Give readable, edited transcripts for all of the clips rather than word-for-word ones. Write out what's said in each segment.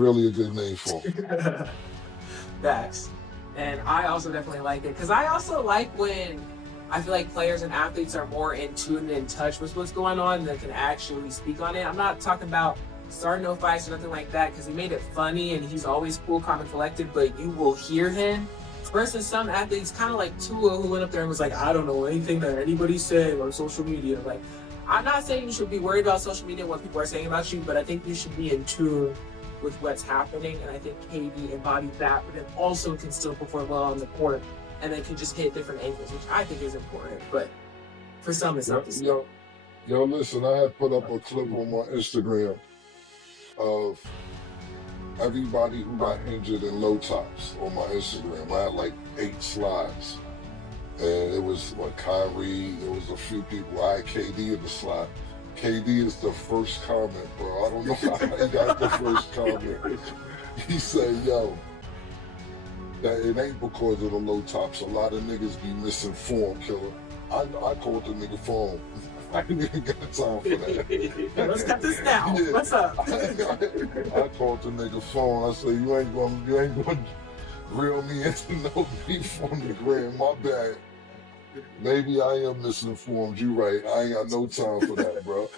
Really a good name for him. Facts. And I also definitely like it because I also like when I feel like players and athletes are more in tune and in touch with what's going on that can actually speak on it. I'm not talking about starting no fights or nothing like that because he made it funny and he's always cool, calm, and collected, but you will hear him. Versus some athletes, kind of like Tua, who went up there and was like, I don't know anything that anybody said on social media. Like, I'm not saying you should be worried about social media and what people are saying about you, but I think you should be in tune with what's happening. And I think KD embodies that, but then also can still perform well on the court and then can just hit different angles, which I think is important. But for some, it's not the same. Yo, listen, I had put up a clip on my Instagram of everybody who got injured in low tops on my Instagram. I had like 8 slides. And it was like Kyrie, there was a few people. I had KD in the slide. KD is the first comment, bro. I don't know how he got the first comment. He said, yo, that it ain't because of the low tops. A lot of niggas be missing form, killer. I called the nigga phone. I didn't even get the time for that. Let's cut this down. Yeah. What's up? I called the nigga phone. I said, you ain't gonna reel me into no beef on the gram. My bad. Maybe I am misinformed. You right. I ain't got no time for that, bro.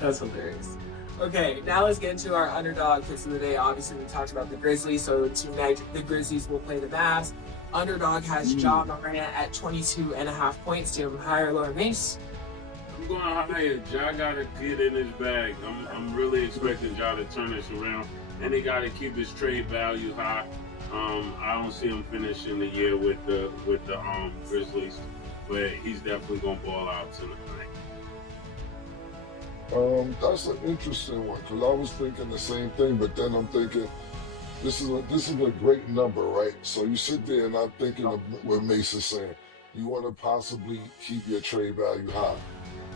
That's hilarious. Okay, now let's get into our underdog picks of the day. Obviously, we talked about the Grizzlies, so tonight the Grizzlies will play the Mavs. Underdog has Ja Morant at 22.5 points. Do you have him higher or lower, Mase? I'm going higher. Ja got to get in his bag. I'm really expecting Ja to turn this around, and he got to keep his trade value high. I don't see him finishing the year with the Grizzlies, but he's definitely gonna ball out tonight. That's an interesting one because I was thinking the same thing, but then I'm thinking this is a great number, right? So you sit there and I'm thinking of what Mase is saying. You want to possibly keep your trade value high,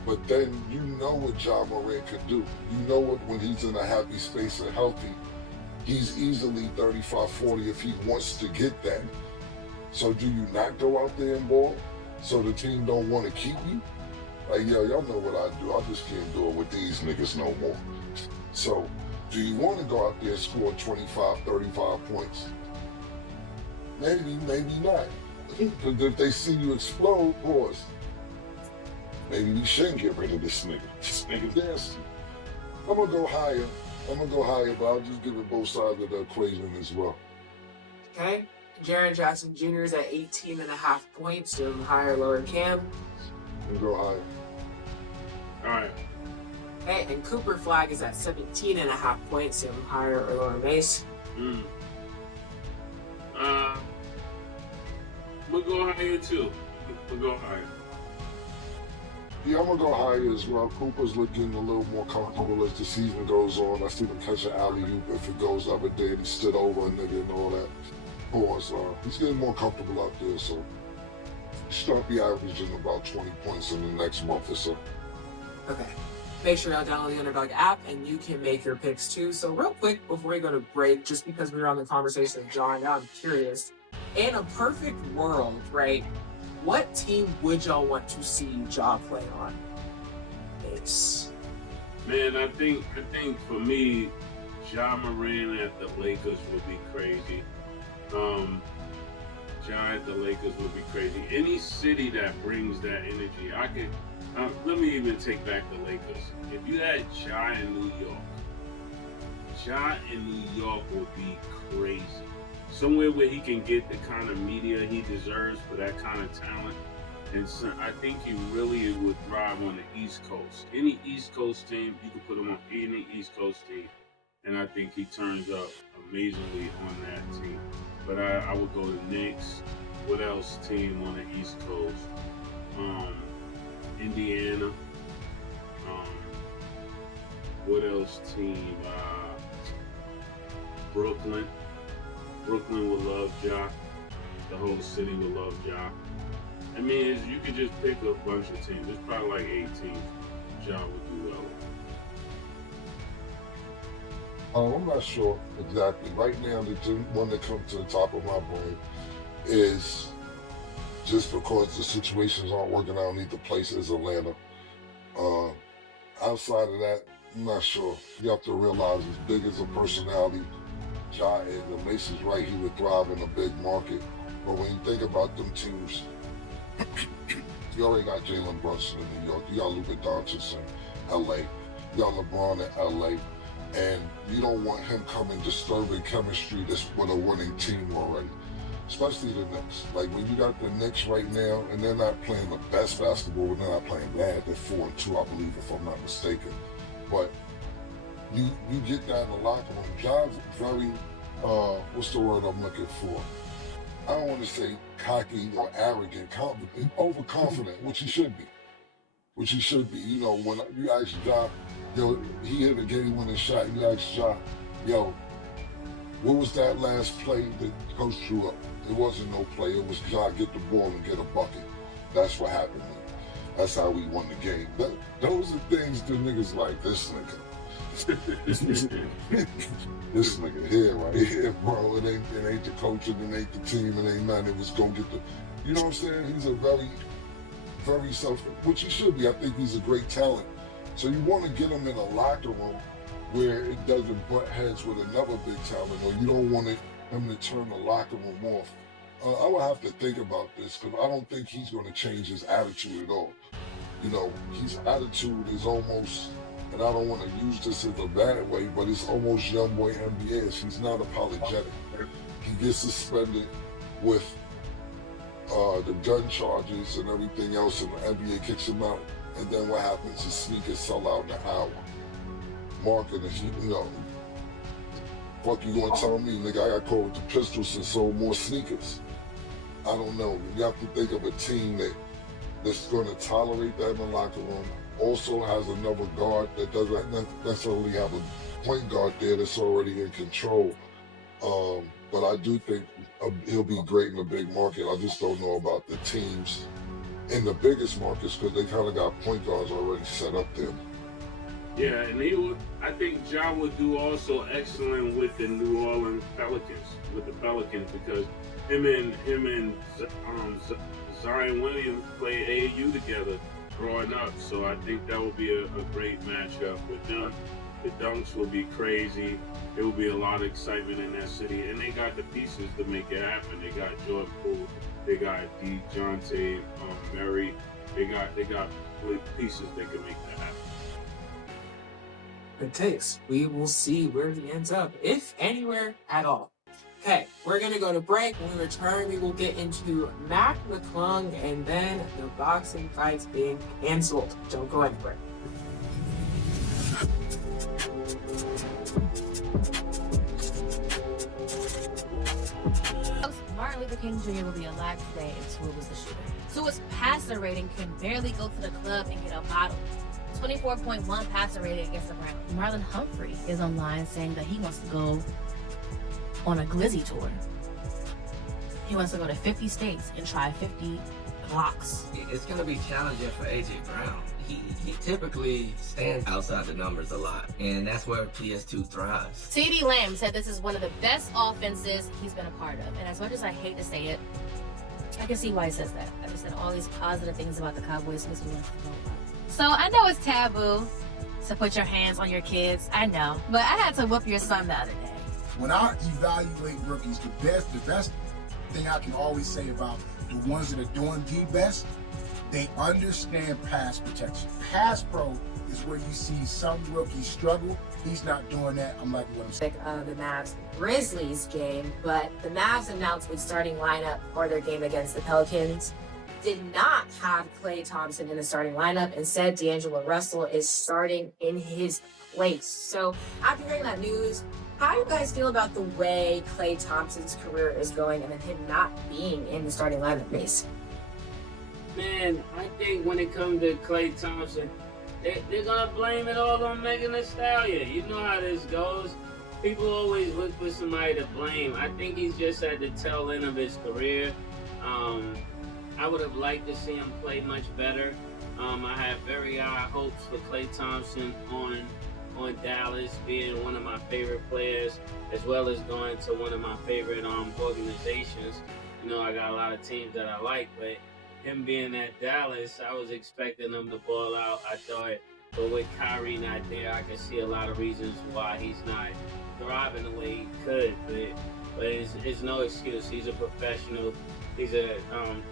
but then you know what Ja Morant could do. You know what when he's in a happy space and healthy. He's easily 35, 40 if he wants to get that. So do you not go out there and ball so the team don't want to keep you? Like, yo, y'all know what I do. I just can't do it with these niggas no more. So do you want to go out there and score 25, 35 points? Maybe, maybe not. Because if they see you explode, pause. Maybe we shouldn't get rid of this nigga. This nigga nasty. I'm going to go higher. But I'll just give it both sides of the equation as well. Okay. Jaren Jackson Jr. is at 18.5 points. Do higher or lower, Cam? We'll go higher. All right. Okay, and Cooper Flag is at 17.5 points. Do higher or lower, Mase? We'll go higher too. We'll go higher. Yeah, I'm going to go higher as well. Cooper's looking a little more comfortable as the season goes on. I see him catch an alley-oop if it goes up a day and he stood over a nigga and all that. Pause. He's getting more comfortable out there, so he should be averaging about 20 points in the next month or so. Okay. Make sure y'all download the Underdog app and you can make your picks too. So real quick, before we go to break, just because we were on the conversation of John, now I'm curious. In a perfect world, right, what team would y'all want to see Ja play on? Man, I think for me, Ja Morant at the Lakers would be crazy. Ja at the Lakers would be crazy. Any city that brings that energy, I could. Let me even take back the Lakers. If you had Ja in New York, Ja in New York would be crazy. Somewhere where he can get the kind of media he deserves for that kind of talent. And so I think he really would thrive on the East Coast. Any East Coast team, you can put him on any East Coast team. And I think he turns up amazingly on that team. But I would go to Knicks. What else team on the East Coast? Indiana. What else team? Brooklyn. Brooklyn will love Ja. The whole city will love Ja. I mean, you could just pick a bunch of teams. There's probably like 8 teams Ja would do well. I'm not sure exactly. Right now, the one that comes to the top of my brain is just because the situations aren't working out, I need the place is Atlanta. Outside of that, I'm not sure. You have to realize as big as a personality, Ja is, and Mase is right, he would thrive in a big market. But when you think about them teams, you already got Jalen Brunson in New York, you got Luka Doncic in LA, you got LeBron in LA, and you don't want him coming disturbing chemistry that's with a winning team already. Especially the Knicks. Like when you got the Knicks right now, and they're not playing the best basketball, but they're not playing bad. They're 4-2, I believe, if I'm not mistaken. But you get that in the locker room. John's very what's the word I'm looking for? I don't want to say cocky or arrogant, confident, overconfident, which he should be. Which he should be. You know, when you ask John, yo, he hit a game-winning shot. You ask John, yo, what was that last play that Coach drew up? It wasn't no play. It was John get the ball and get a bucket. That's what happened. That's how we won the game. Those are things the niggas like, this nigga. This nigga here, right here, bro. It ain't the coach and it ain't the team. It ain't nothing. It was go get the, you know what I'm saying? He's a very, very which he should be. I think he's a great talent. So you want to get him in a locker room where it doesn't butt heads with another big talent, or you don't want him to turn the locker room off. I would have to think about this because I don't think he's going to change his attitude at all. You know, his attitude is almost, and I don't want to use this in a bad way, but it's almost young boy NBA. He's not apologetic. He gets suspended with the gun charges and everything else, and the NBA kicks him out. And then what happens? His sneakers sell out in an hour. Marketing, you know, fuck you gonna tell me, nigga, I got caught with the pistols and sold more sneakers. I don't know. You have to think of a team that's gonna tolerate that in the locker room. Also has another guard that doesn't necessarily have a point guard there that's already in control. But I do think he'll be great in the big market. I just don't know about the teams in the biggest markets because they kind of got point guards already set up there. Yeah, and I think Ja would do also excellent with the New Orleans Pelicans, because him and Zion Williams played AAU together growing up, so I think that would be a great matchup with them. The dunks will be crazy. There will be a lot of excitement in that city, and they got the pieces to make it happen. They got Jordan Poole, they got DeJounte Murray, they got pieces that can make that happen. It takes. We will see where he ends up, if anywhere at all. Okay, we're gonna go to break. When we return, we will get into McClung and then the boxing fights being canceled. Don't go anywhere. Martin Luther King Jr. will be alive today if Tua was the shooter. Tua's passer rating can barely go to the club and get a bottle. 24.1 passer rating against the Browns. Marlon Humphrey is online saying that he wants to go on a glizzy tour. He wants to go to 50 states and try 50 blocks. It's going to be challenging for A.J. Brown. He typically stands outside the numbers a lot, and that's where PS2 thrives. CeeDee Lamb said this is one of the best offenses he's been a part of. And as much as I hate to say it, I can see why he says that. I just said all these positive things about the Cowboys makes me want to know about it. So I know it's taboo to put your hands on your kids. I know. But I had to whoop your son the other day. When I evaluate rookies, the best thing I can always say about the ones that are doing the best, they understand pass protection. Pass pro is where you see some rookies struggle. He's not doing that. I'm like, what I'm saying. The Mavs Grizzlies game, but the Mavs announced the starting lineup for their game against the Pelicans. Did not have Klay Thompson in the starting lineup. Instead, D'Angelo Russell is starting in his place. So after hearing that news, how do you guys feel about the way Klay Thompson's career is going and then him not being in the starting lineup, Mase? Man, I think when it comes to Klay Thompson, they're going to blame it all on Megan Thee Stallion. You know how this goes. People always look for somebody to blame. I think he's just at the tail end of his career. I would have liked to see him play much better. I have very high hopes for Klay Thompson on Dallas, being one of my favorite players, as well as going to one of my favorite organizations. You know, I got a lot of teams that I like, but him being at Dallas, I was expecting him to ball out. I thought But with Kyrie not there, I can see a lot of reasons why he's not thriving the way he could. But it's no excuse. He's a professional. He's a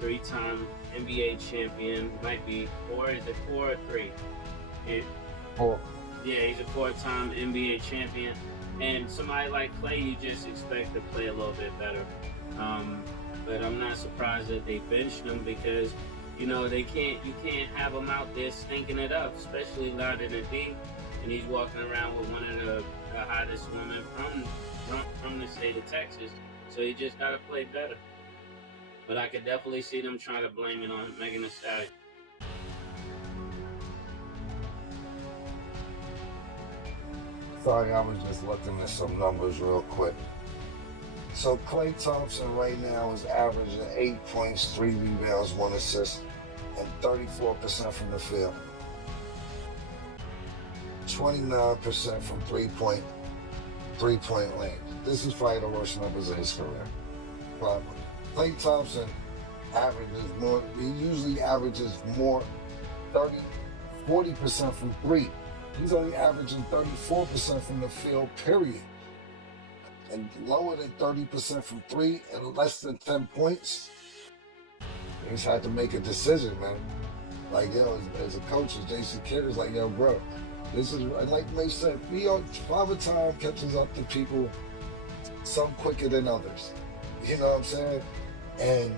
3-time NBA champion. Might be four. Is it 4 or 3? Four. Yeah, he's a 4-time NBA champion. And somebody like Klay, you just expect to play a little bit better. But I'm not surprised that they benched him because, you know, you can't have him out there stinking it up, especially not in the D. And he's walking around with one of the hottest women from the state of Texas. So you just got to play better. But I could definitely see them trying to blame it on Megan Thee Stallion. Sorry, I was just looking at some numbers real quick. So Klay Thompson right now is averaging 8 points, 3 rebounds, 1 assist, and 34% from the field. 29% from three-point range. This is probably the worst numbers of his career. Probably. Klay Thompson averages more, he usually averages more 40% from 3. He's only averaging 34% from the field, period. And lower than 30% from 3 and less than 10 points. He's had to make a decision, man. Like, yo, as a coach, as Jason Kidd is like, yo, bro, this is, like Mase said, Father Time catches up to people some quicker than others. You know what I'm saying? And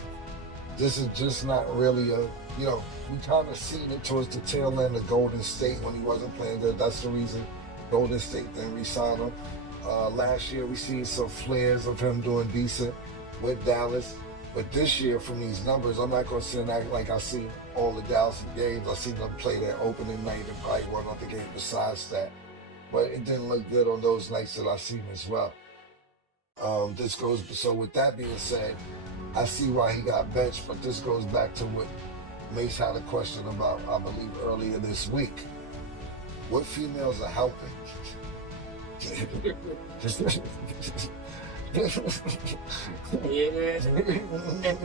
this is just not really a, you know, we kind of seen it towards the tail end of Golden State when he wasn't playing good. That's the reason Golden State didn't re-sign him. Last year we seen some flares of him doing decent with Dallas. But this year from these numbers, I'm not going to sit and act like I see all the Dallas games. I seen them play their opening night and probably one other game besides that. But it didn't look good on those nights that I seen as well. So with that being said, I see why he got benched, but this goes back to what Mase had a question about, I believe, earlier this week. What females are helping? Yeah.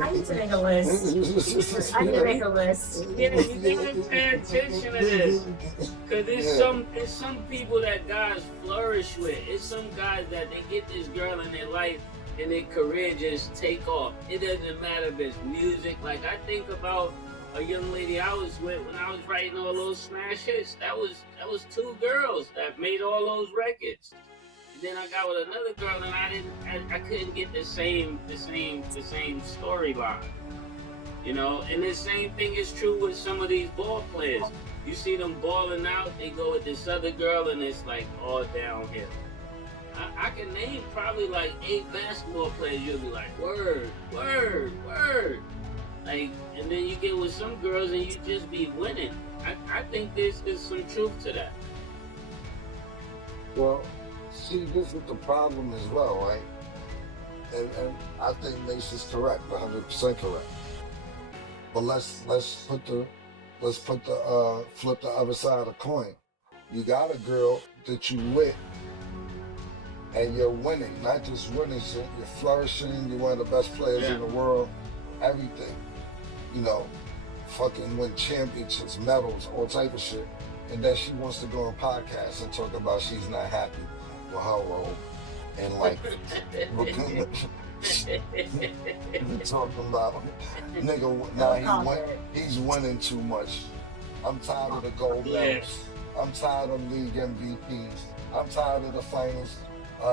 I need to make a list. I need to make a list. Yeah, you gotta pay attention to this. Cause there's some people that guys flourish with. It's some guys that they get this girl in their life and their career just take off. It doesn't matter if it's music. Like I think about a young lady I was with when I was writing all those smash hits. That was 2 girls that made all those records. Then I got with another girl and I couldn't get the same storyline. You know, and the same thing is true with some of these ball players. You see them balling out, they go with this other girl and it's like all downhill. I can name probably like 8 basketball players, you'll be like, word. Like, and then you get with some girls and you just be winning. I think there's some truth to that. Well, see, this is the problem as well, right? And I think Mase is correct, 100% correct. But let's flip the other side of the coin. You got a girl that you with, and you're winning, not just winning shit. You're flourishing. You're one of the best players in the world. Everything, you know, fucking win championships, medals, all type of shit. And then she wants to go on podcasts and talk about she's not happy with her role, and like talking about nigga now he's winning too much. I'm tired of the gold medals. I'm tired of league MVPs. I'm tired of the finals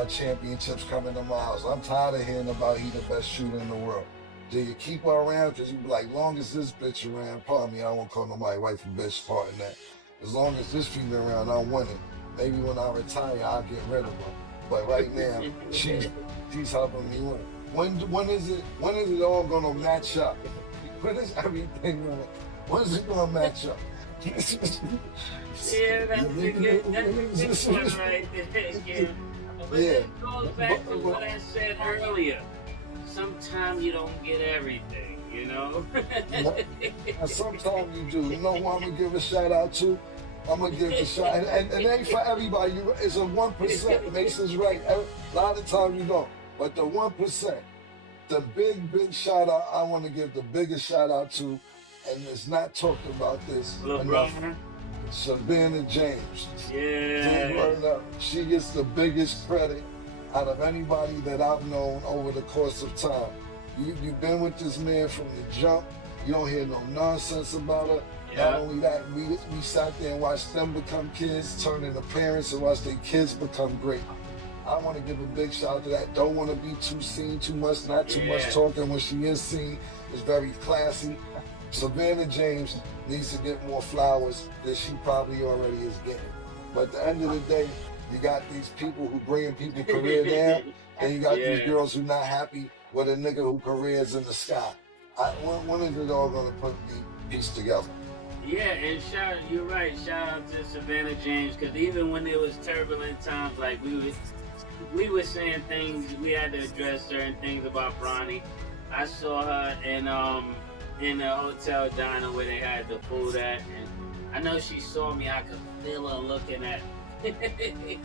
championships coming to my house. I'm tired of hearing about he the best shooter in the world. Do you keep her around? Because you be like, long as this bitch around, pardon me, I won't call nobody wife and bitch, pardon that. As long as this female around, I'm winning. Maybe when I retire, I'll get rid of her. But right now, she's helping me win. When is it all gonna match up? When is everything when is it gonna match up? Yeah, that's a good one right there. Yeah. But it goes back to what I said earlier. Sometimes you don't get everything, you know? And sometimes you do. You know who I'm gonna give a shout out to? I'm gonna give a shout, and it ain't for everybody. It's a 1%. Mason's right. A lot of times you don't, but the 1%, the big shout out. I want to give the biggest shout out to, and it's not talked about this enough. Savannah James. Yeah. She gets the biggest credit out of anybody that I've known over the course of time. You've been with this man from the jump. You don't hear no nonsense about her. Yeah. Not only that, we sat there and watched them become kids, turn into parents, and watch their kids become great. I want to give a big shout out to that. Don't want to be too seen too much, not too much talking. When she is seen, is very classy. Savannah James needs to get more flowers than she probably already is getting. But at the end of the day, you got these people who bringing people career down, and you got these girls who not happy with a nigga who career's in the sky. When is it all gonna put the piece together? Yeah, and you're right. Shout out to Savannah James, because even when there was turbulent times, like we were saying things, we had to address certain things about Bronny. I saw her in the hotel diner where they had the food at, and I know she saw me. I could feel her looking at. Everybody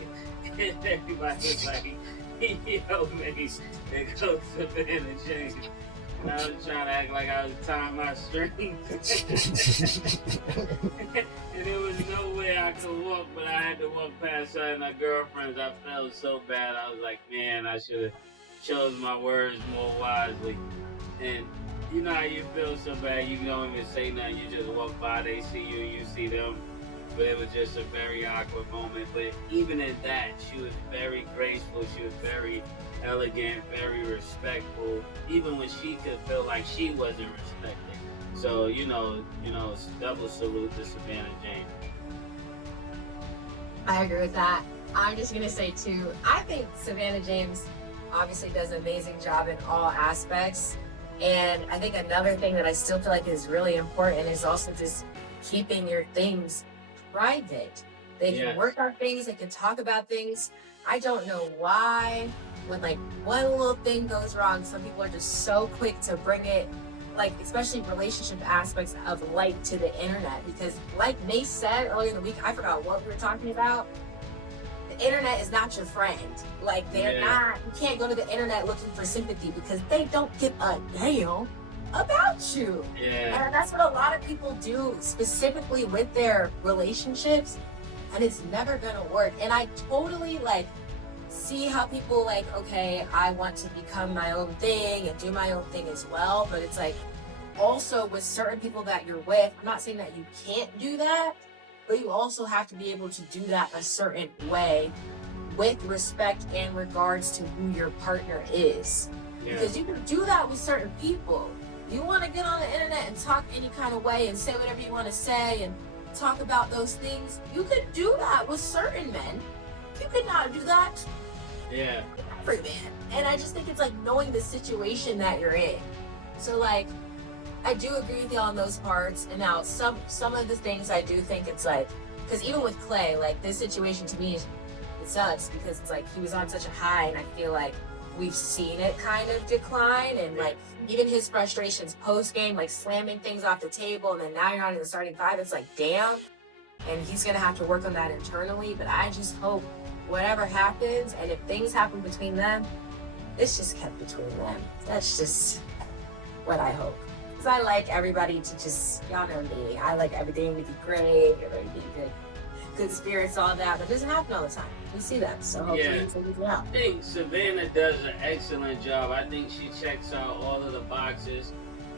was like, "Yo, man, there goes Savannah James." And I was trying to act like I was tying my strings. And there was no way I could walk, but I had to walk past her and her girlfriends. I felt so bad. I was like, man, I should have chose my words more wisely. And you know how you feel so bad, you don't even say nothing. You just walk by, they see you, you see them. But it was just a very awkward moment. But even in that, she was very graceful. She was very elegant, very respectful, even when she could feel like she wasn't respected. So, double salute to Savannah James. I agree with that. I'm just gonna say too, I think Savannah James obviously does an amazing job in all aspects. And I think another thing that I still feel like is really important is also just keeping your things private. They can work on things, they can talk about things. I don't know why when like one little thing goes wrong, some people are just so quick to bring it, like especially relationship aspects of light to the internet. Because like Mase said earlier in the week, I forgot what we were talking about. The internet is not your friend. Like they're not, you can't go to the internet looking for sympathy because they don't give a damn about you. And that's what a lot of people do, specifically with their relationships, and it's never gonna work. And I totally see how people okay, I want to become my own thing and do my own thing as well, but it's also with certain people that you're with, I'm not saying that you can't do that, but you also have to be able to do that a certain way with respect in regards to who your partner is. Because you can do that with certain people. You want to get on the internet and talk any kind of way and say whatever you want to say and talk about those things. You could do that with certain men. You could not do that with every man. And I just think it's knowing the situation that you're in. So I do agree with you on those parts. And now some of the things I do think it's because even with Klay, this situation to me, it sucks because it's he was on such a high, and I feel like we've seen it kind of decline, and even his frustrations post game, slamming things off the table, and then now you're not in the starting five. It's damn, and he's gonna have to work on that internally. But I just hope whatever happens, and if things happen between them, it's just kept between them. That's just what I hope. Because I like everybody to just, y'all know me. I like everything to be great, everybody to be good spirits, all that, but it doesn't happen all the time. We see that, so hopefully it's going to out. I think Savannah does an excellent job. I think she checks out all of the boxes,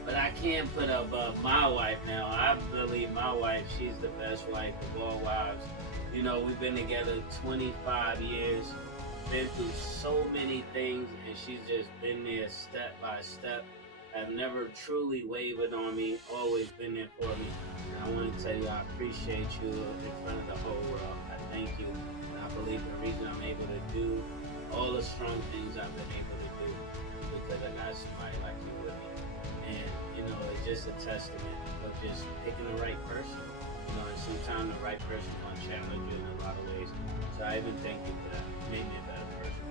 but I can't put up my wife now. I believe my wife, she's the best wife of all wives. We've been together 25 years, been through so many things, and she's just been there step by step. Have never truly wavered on me, always been there for me. And I want to tell you, I appreciate you in front of the whole world. I thank you. And I believe the reason I'm able to do all the strong things I've been able to do is because I got somebody like you with me. And, it's just a testament of just picking the right person. And sometimes the right person will challenge you in a lot of ways. So I even thank you for that. It made me a better person.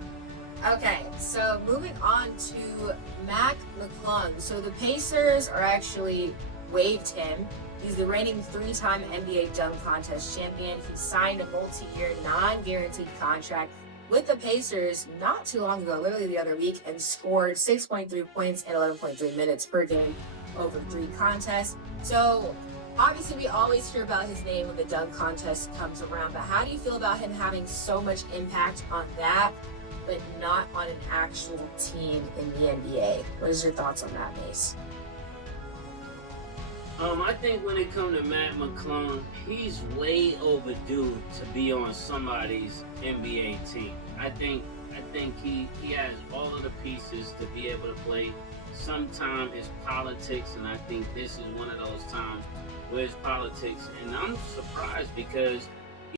Okay, so moving on to McClung. So the Pacers are actually waived him. He's the reigning 3-time NBA dunk contest champion. He signed a multi-year, non-guaranteed contract with the Pacers not too long ago, literally the other week, and scored 6.3 points and 11.3 minutes per game over 3 contests. So Obviously, we always hear about his name when the dunk contest comes around, but how do you feel about him having so much impact on that, but not on an actual team in the NBA? What is your thoughts on that, Mase? I think when it comes to Matt McClung, he's way overdue to be on somebody's NBA team. I think he has all of the pieces to be able to play. Sometimes it's politics, and I think this is one of those times where it's politics. And I'm surprised because